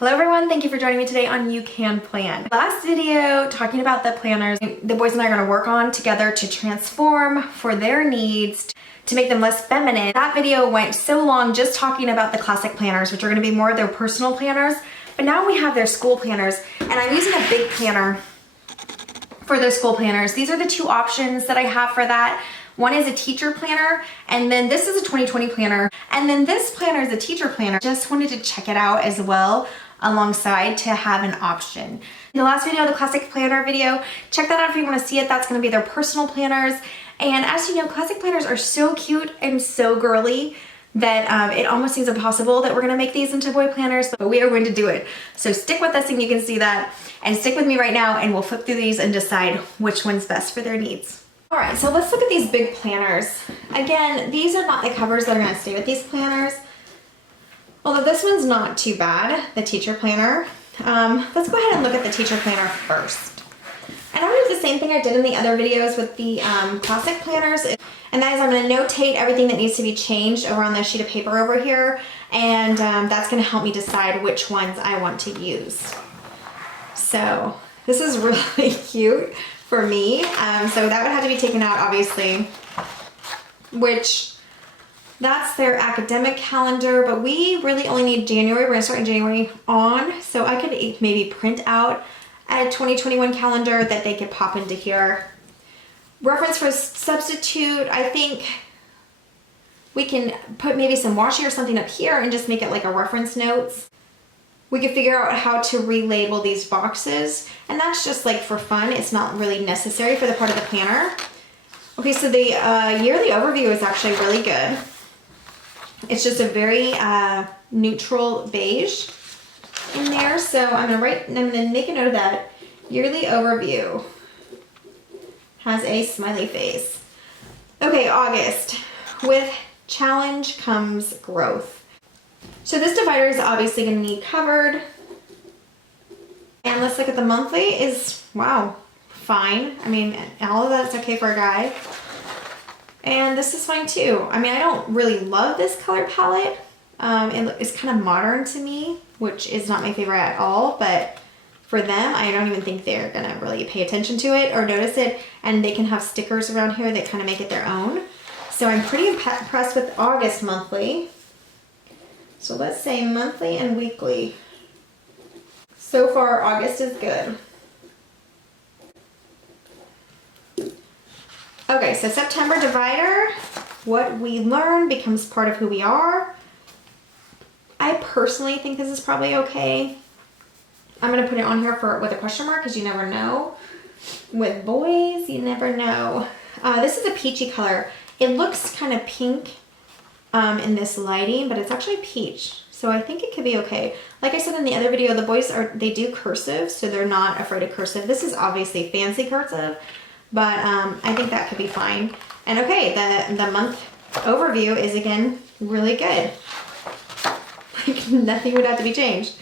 Hello everyone, thank you for joining me today on You Can Plan. Last video talking about the planners the boys and I are going to work on together to transform for their needs to make them less feminine. That video went so long just talking about the classic planners, which are going to be more of their personal planners, but now we have their school planners and I'm using a big planner for those school planners. These are the two options that I have for that. One is a teacher planner, and then this is a 2020 planner, and then this planner is a teacher planner. Just wanted to check it out as well alongside to have an option. In the last video, the classic planner video, check that out if you want to see it. That's going to be their personal planners. And as you know, classic planners are so cute and so girly that it almost seems impossible that we're going to make these into boy planners, but we are going to do it. So stick with us and you can see that, and stick with me right now and we'll flip through these and decide which one's best for their needs. All right, so let's look at these big planners. Again, these are not the covers that are going to stay with these planners. Although this one's not too bad, the teacher planner. Let's go ahead and look at the teacher planner first. And I'm going to do the same thing I did in the other videos with the classic planners. And that is I'm going to notate everything that needs to be changed over on this sheet of paper over here. And that's going to help me decide which ones I want to use. So this is really cute for me. So that would have to be taken out, obviously, which that's their academic calendar, but we really only need January. We're gonna start in January on, so I could maybe print out a 2021 calendar that they could pop into here. Reference for substitute, I think we can put maybe some washi or something up here and just make it like a reference notes. We could figure out how to relabel these boxes, and that's just like for fun. It's not really necessary for the part of the planner. Okay, so the yearly overview is actually really good. It's just a very neutral beige in there. So I'm gonna make a note of that. Yearly overview has a smiley face. Okay, August. With challenge comes growth. So this divider is obviously gonna need covered. And let's look at the monthly is, wow, fine. I mean, all of that's okay for a guy. And this is fine too. I mean, I don't really love this color palette. It's kind of modern to me, which is not my favorite at all, but for them, I don't even think they're gonna really pay attention to it or notice it, and they can have stickers around here that kind of make it their own. So I'm pretty impressed with August monthly. So let's say monthly and weekly. So far, August is good. Okay, so September divider, what we learn becomes part of who we are. I personally think this is probably okay. I'm gonna put it on here with a question mark because you never know. With boys, you never know. This is a peachy color. It looks kind of pink in this lighting, but it's actually peach. So I think it could be okay. Like I said in the other video, the boys they do cursive, so they're not afraid of cursive. This is obviously fancy cursive, but I think that could be fine. And okay, the month overview is again really good. Like nothing would have to be changed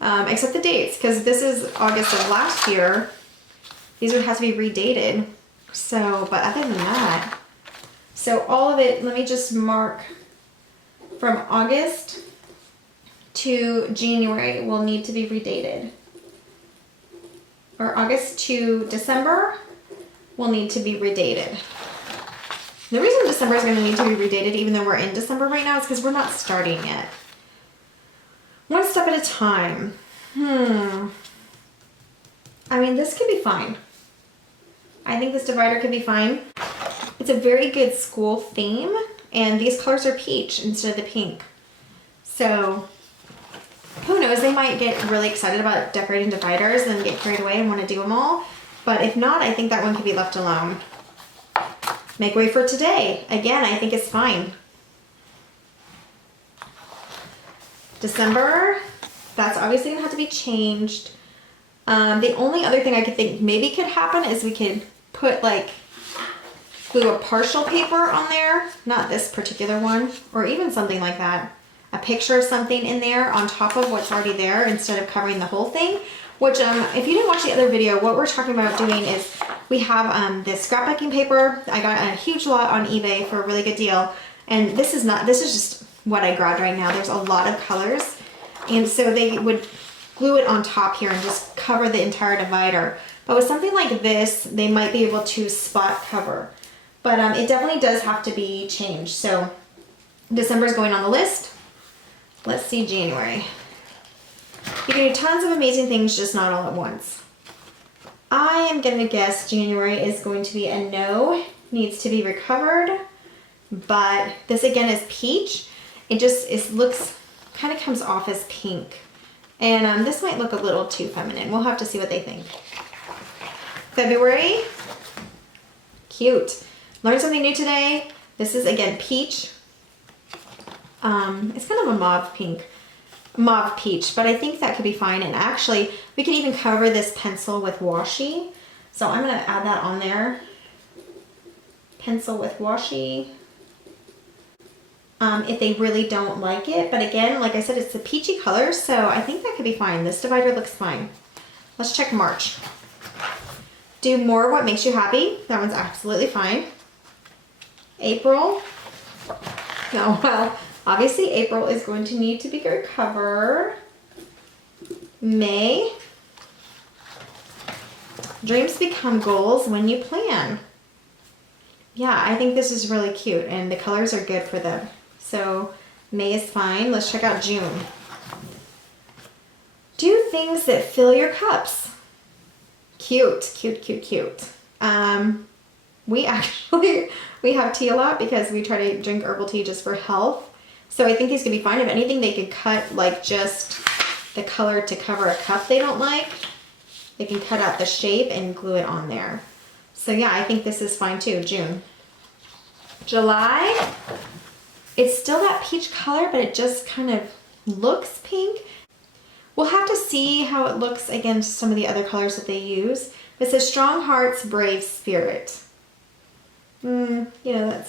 except the dates, because this is August of last year. These would have to be redated. So, but other than that, so all of it, let me just mark from August to January will need to be redated. Or August to December will need to be redated. The reason December is going to need to be redated, even though we're in December right now, is because we're not starting yet. One step at a time. I mean, this could be fine. I think this divider could be fine. It's a very good school theme, and these colors are peach instead of the pink. So, who knows, they might get really excited about decorating dividers and get carried away and want to do them all. But if not, I think that one could be left alone. Make way for today. Again, I think it's fine. December, that's obviously gonna have to be changed. The only other thing I could think maybe could happen is we could put like glue a partial paper on there, not this particular one, or even something like that. A picture of something in there on top of what's already there instead of covering the whole thing. Which, if you didn't watch the other video, what we're talking about doing is we have this scrapbooking paper. I got a huge lot on eBay for a really good deal. And this is just what I grabbed right now. There's a lot of colors. And so they would glue it on top here and just cover the entire divider. But with something like this, they might be able to spot cover. But it definitely does have to be changed. So December is going on the list. Let's see January. You can do tons of amazing things, just not all at once. I am gonna guess January is going to be a no, needs to be recovered. But this again is peach. It looks, kind of comes off as pink. And this might look a little too feminine. We'll have to see what they think. February, cute. Learned something new today. This is again peach. It's kind of a mauve peach, but I think that could be fine. And actually, we could even cover this pencil with washi. So I'm gonna add that on there. Pencil with washi. If they really don't like it. But again, like I said, it's a peachy color, so I think that could be fine. This divider looks fine. Let's check March. Do more of what makes you happy. That one's absolutely fine. April. Oh, well, obviously April is going to need to be recovered. May. Dreams become goals when you plan. Yeah, I think this is really cute and the colors are good for them. So May is fine. Let's check out June. Do things that fill your cups. Cute, cute, cute, cute. We have tea a lot because we try to drink herbal tea just for health. So I think these could be fine. If anything, they could cut like just the color to cover a cup they don't like. They can cut out the shape and glue it on there. So yeah, I think this is fine too, June. July, it's still that peach color, but it just kind of looks pink. We'll have to see how it looks against some of the other colors that they use. It says strong hearts, brave spirit. You know,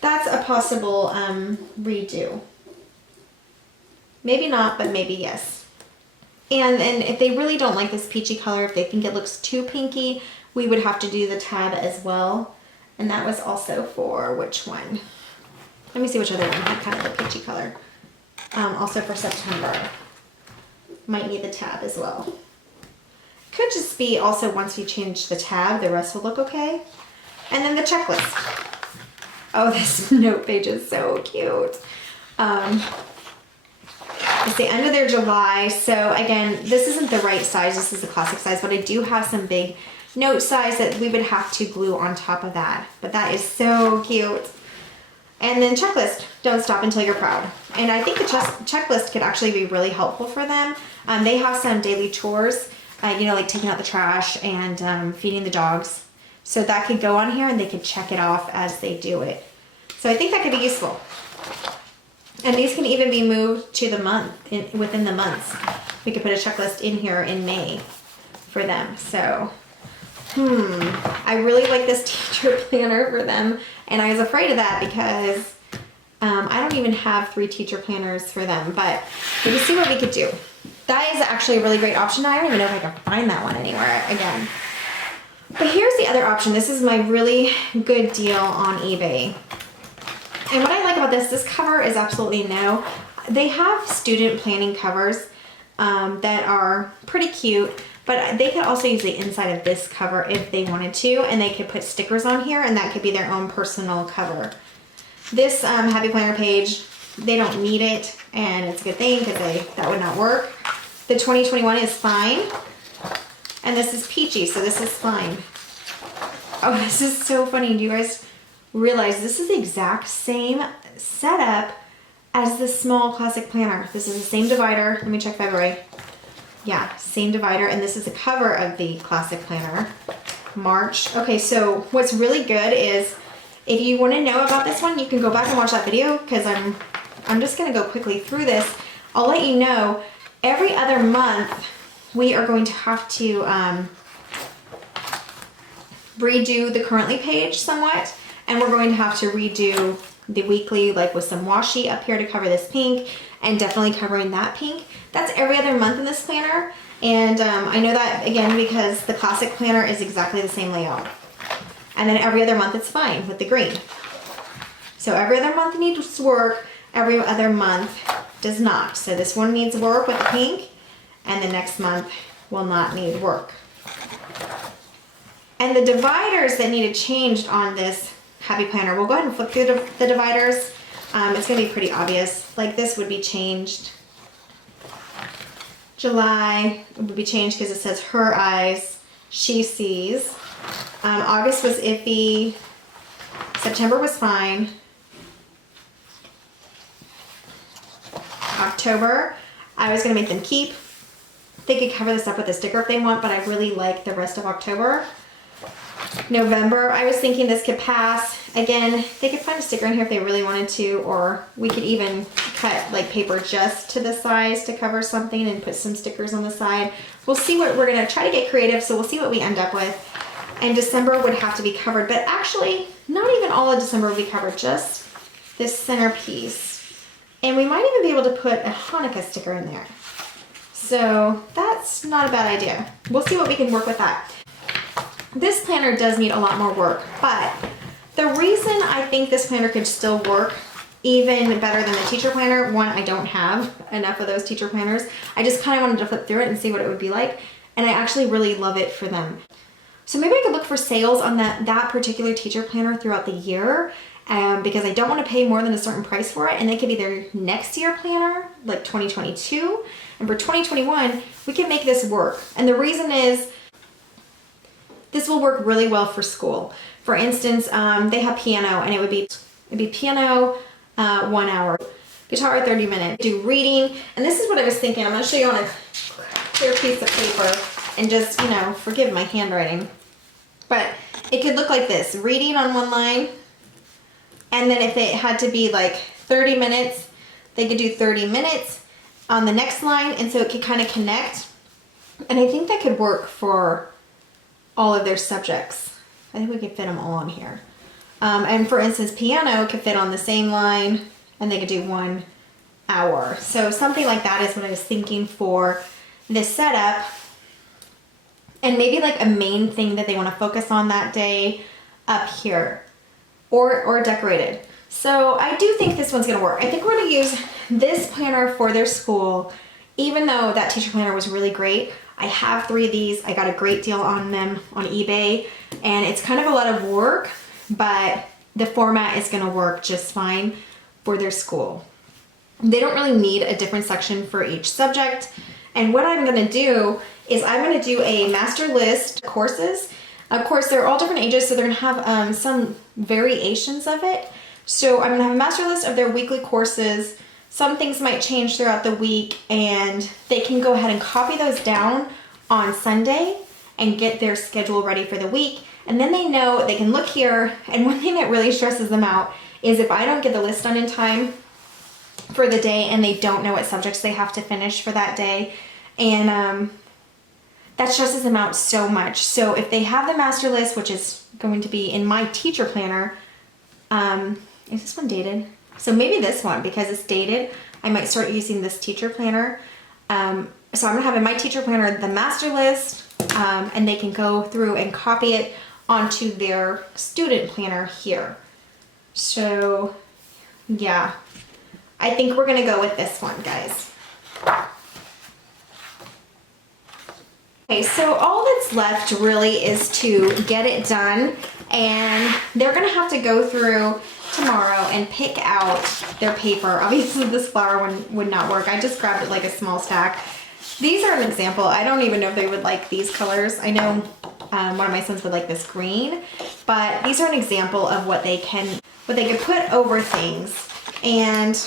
that's a possible redo. Maybe not, but maybe yes. And if they really don't like this peachy color, if they think it looks too pinky, we would have to do the tab as well. And that was also for which one? Let me see which other one had kind of a peachy color. Also for September. Might need the tab as well. Could just be also once we change the tab, the rest will look okay. And then the checklist. Oh, this note page is so cute. It's the end of their July, so again, this isn't the right size, this is the classic size, but I do have some big note size that we would have to glue on top of that. But that is so cute. And then checklist, don't stop until you're proud. And I think the checklist could actually be really helpful for them. They have some daily chores, you know, like taking out the trash and feeding the dogs. So that could go on here and they could check it off as they do it. So I think that could be useful. And these can even be moved to the month, within the months. We could put a checklist in here in May for them. So, I really like this teacher planner for them. And I was afraid of that because I don't even have 3 teacher planners for them. But we can see what we could do. That is actually a really great option. I don't even know if I can find that one anywhere again. But here's the other option. This is my really good deal on eBay. And what I like about this cover is absolutely no. They have student planning covers that are pretty cute, but they could also use the inside of this cover if they wanted to, and they could put stickers on here, and that could be their own personal cover. This Happy Planner page, they don't need it, and it's a good thing because that would not work. The 2021 is fine, and this is peachy, so this is fine. Oh, this is so funny. Do you guys realize this is the exact same setup as the small classic planner? This is the same divider. Let me check February. Yeah, same divider, and this is the cover of the classic planner. March. Okay, so what's really good is if you want to know about this one, you can go back and watch that video because I'm just going to go quickly through this. I'll let you know every other month we are going to have to redo the currently page somewhat. And we're going to have to redo the weekly, like with some washi up here to cover this pink and definitely covering that pink. That's every other month in this planner. And I know that again because the classic planner is exactly the same layout. And then every other month it's fine with the green. So every other month needs work. Every other month does not. So this one needs work with the pink, and the next month will not need work. And the dividers that needed changed on this Happy Planner, we'll go ahead and flip through the dividers. It's gonna be pretty obvious. Like this would be changed. July would be changed because it says her eyes, she sees. August was iffy. September was fine. October, I was gonna make them keep. They could cover this up with a sticker if they want, but I really like the rest of October. November, I was thinking this could pass. Again, they could find a sticker in here if they really wanted to, or we could even cut like paper just to the size to cover something and put some stickers on the side. We'll see what we're gonna try to get creative, so we'll see what we end up with. And December would have to be covered, but actually not even all of December would be covered, just this center piece. And we might even be able to put a Hanukkah sticker in there. So that's not a bad idea. We'll see what we can work with that. This planner does need a lot more work, but the reason I think this planner could still work even better than the teacher planner, one, I don't have enough of those teacher planners. I just kind of wanted to flip through it and see what it would be like, and I actually really love it for them. So maybe I could look for sales on that particular teacher planner throughout the year, because I don't want to pay more than a certain price for it, and they could be their next year planner, like 2022, and for 2021, we can make this work. And the reason is, this will work really well for school. For instance, they have piano, and it'd be piano 1 hour, guitar 30 minutes, do reading, and this is what I was thinking. I'm gonna show you on a clear piece of paper, and just, you know, forgive my handwriting. But it could look like this, reading on one line, and then if it had to be like 30 minutes, they could do 30 minutes on the next line, and so it could kind of connect. And I think that could work for all of their subjects. I think we could fit them all on here. And for instance, piano could fit on the same line, and they could do 1 hour. So something like that is what I was thinking for this setup. And maybe like a main thing that they want to focus on that day up here, or decorated. So I do think this one's gonna work. I think we're gonna use this planner for their school, even though that teacher planner was really great. I have 3 of these. I got a great deal on them on eBay, and it's kind of a lot of work, but the format is gonna work just fine for their school. They don't really need a different section for each subject. And what I'm gonna do is I'm gonna do a master list courses. Of course, they're all different ages, so they're gonna have some variations of it. So I'm gonna have a master list of their weekly courses. Some things might change throughout the week, and they can go ahead and copy those down on Sunday and get their schedule ready for the week. And then they know they can look here. And one thing that really stresses them out is if I don't get the list done in time for the day and they don't know what subjects they have to finish for that day. And that stresses them out so much. So if they have the master list, which is going to be in my teacher planner, is this one dated? So maybe this one, because it's dated, I might start using this teacher planner. So I'm gonna have in my teacher planner the master list, and they can go through and copy it onto their student planner here. So yeah, I think we're gonna go with this one, guys. Okay, so all that's left really is to get it done, and they're gonna have to go through tomorrow and pick out their paper. Obviously this flower one would not work. I just grabbed it like a small stack. These are an example. I don't even know if they would like these colors. I know one of my sons would like this green, but these are an example of what they could put over things. And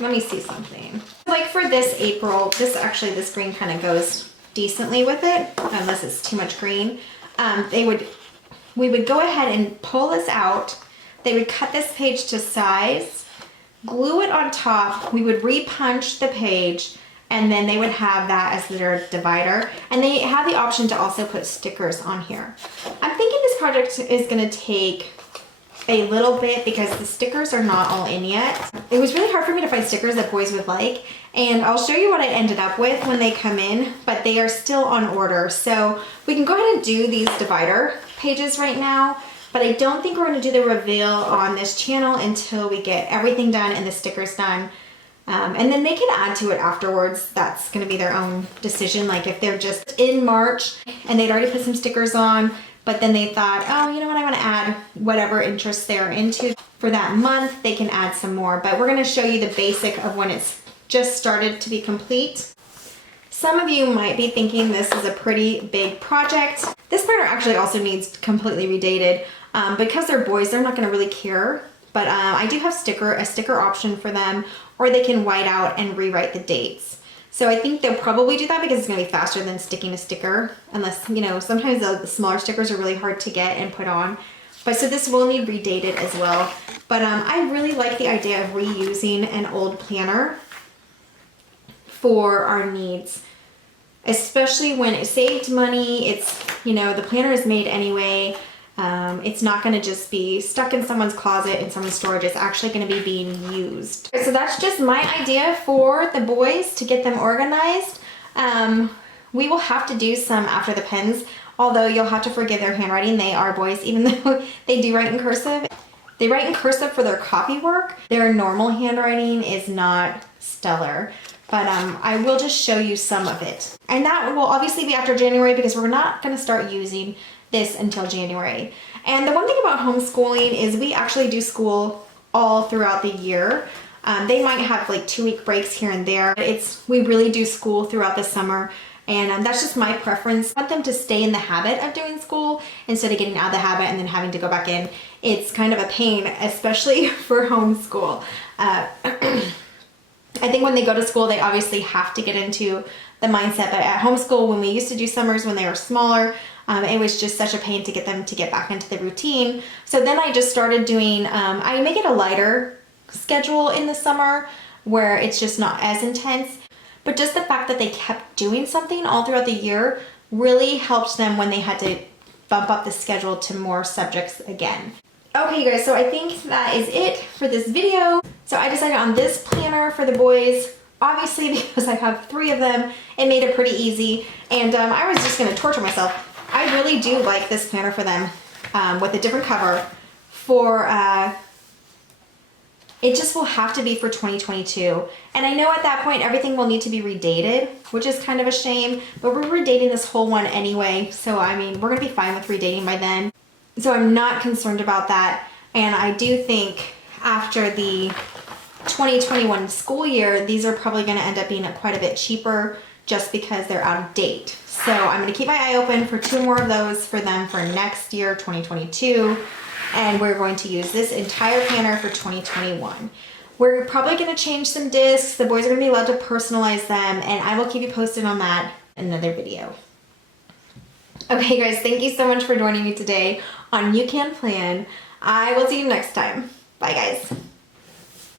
let me see something. Like for this April, this green kind of goes decently with it, unless it's too much green. We would go ahead and pull this out. They would cut this page to size, glue it on top. We would re-punch the page, and then they would have that as their divider. And they have the option to also put stickers on here. I'm thinking this project is gonna take a little bit because the stickers are not all in yet. It was really hard for me to find stickers that boys would like, and I'll show you what I ended up with when they come in, but they are still on order. So we can go ahead and do these divider pages right now. but I don't think we're going to do the reveal on this channel until we get everything done and the stickers done. And then they can add to it afterwards. That's going to be their own decision. Like if they're just in March and they'd already put some stickers on, but then they thought, oh, you know what, I want to add whatever interest they're into for that month, they can add some more. But we're going to show you the basic of when it's just started to be complete. Some of you might be thinking this is a pretty big project. This planner actually also needs completely redated. Because they're boys, they're not going to really care. But I do have a sticker option for them, or they can white out and rewrite the dates. So I think they'll probably do that because it's going to be faster than sticking a sticker, unless, you know, sometimes the smaller stickers are really hard to get and put on. But so this will need redated as well. But I really like the idea of reusing an old planner for our needs, especially when it saved money. It's, you know, the planner is made anyway. It's not going to just be stuck in someone's closet in someone's storage. It's actually going to be being used. So that's just my idea for the boys to get them organized. We will have to do some after the pens, although you'll have to forgive their handwriting. They are boys, even though they do write in cursive. They write in cursive for their copy work. Their normal handwriting is not stellar. But I will just show you some of it. And that will obviously be after January because we're not going to start using this until January. And the one thing about homeschooling is we actually do school all throughout the year. They might have like 2-week breaks here and there. We really do school throughout the summer. And that's just my preference. I want them to stay in the habit of doing school instead of getting out of the habit and then having to go back in. It's kind of a pain, especially for homeschool. I think when they go to school, they obviously have to get into the mindset, but at homeschool, when we used to do summers when they were smaller, it was just such a pain to get them to get back into the routine. So then I just started doing, I make it a lighter schedule in the summer where it's just not as intense, but just the fact that they kept doing something all throughout the year really helped them when they had to bump up the schedule to more subjects again. Okay, you guys, so I think that is it for this video. So I decided on this planner for the boys, obviously because I have 3 of them, it made it pretty easy. And I was just gonna torture myself. I really do like this planner for them with a different cover for, it just will have to be for 2022. And I know at that point everything will need to be redated, which is kind of a shame, but we're redating this whole one anyway. So I mean, we're gonna be fine with redating by then. So I'm not concerned about that. And I do think after the 2021 school year, these are probably going to end up being quite a bit cheaper just because they're out of date. So I'm going to keep my eye open for 2 more of those for them for next year, 2022. And we're going to use this entire planner for 2021. We're probably going to change some discs. The boys are going to be allowed to personalize them, and I will keep you posted on that in another video. Okay guys, thank you so much for joining me today on You Can Plan. I will see you next time. Bye guys.